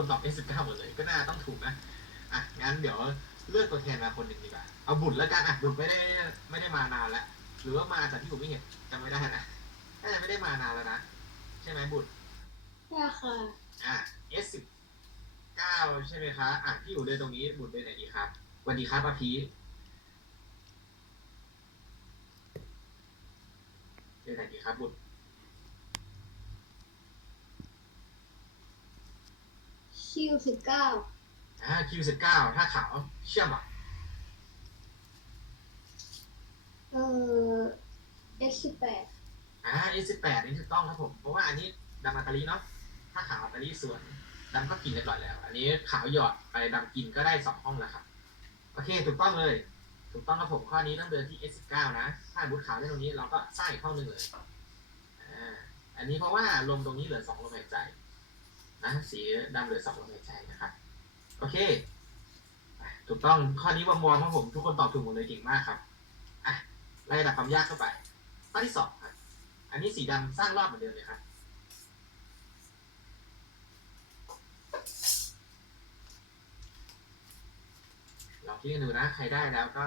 คนตอบ S19 หมดเลย ก็น่าต้องถูกนะอะงั้นเดี๋ยวเลือกตัวแทนมาคนหนึ่งดีกว่าเอาบุญแล้วกันอะบุญไม่ได้ไม่ได้มานานแล้วหรือว่ามาจากที่ผมไม่เห็นจำไม่ได้นะน่าจะไม่ได้มานานแล้วนะใช่ไหมบุญใช่ค่ะอะ S19 ใช่ไหมคะอะพี่อยู่เดินตรงนี้บุญเดินไหนดีครับสวัสดีครับอาพีเดินไหนดีครับบุญ คิวสิบเก้าอ่า Q19 ถ้าขาวเชื่อมอะเอ่อเอสสิบแปดอ่า S18 นี่ถูกต้องครับผม เพราะว่าอันนี้ดำอัตาลีเนาะถ้าขาวอัตาลีส่วนดำก็กินเรียบร้อยแล้ว อันนี้ขาวหยอดไปดำกินก็ได้สองห้องแล้วครับโอเคถูกต้องเลย ถูกต้องครับผมข้อนี้ต้องเดินที่ S19 นะ ถ้าบุตรขาวได้ตรงนี้เราก็ใส่เข้าหนึ่งเลยอ่าอันนี้เพราะว่าลมตรงนี้เหลือสองลมหายใจนะ สีดำเหลือสองลมหายใจนะครับ โอเค ถูกต้องข้อนี้วอมๆครับผม ทุกคนตอบถูกหมดเลยเก่งมากครับอะไล่ระดับความยากเข้าไปข้อที่สองครับ อันนี้สีดำสร้างรอบเหมือนเดิมเลยครับลองคิดกันดูนะ ใครได้แล้วก็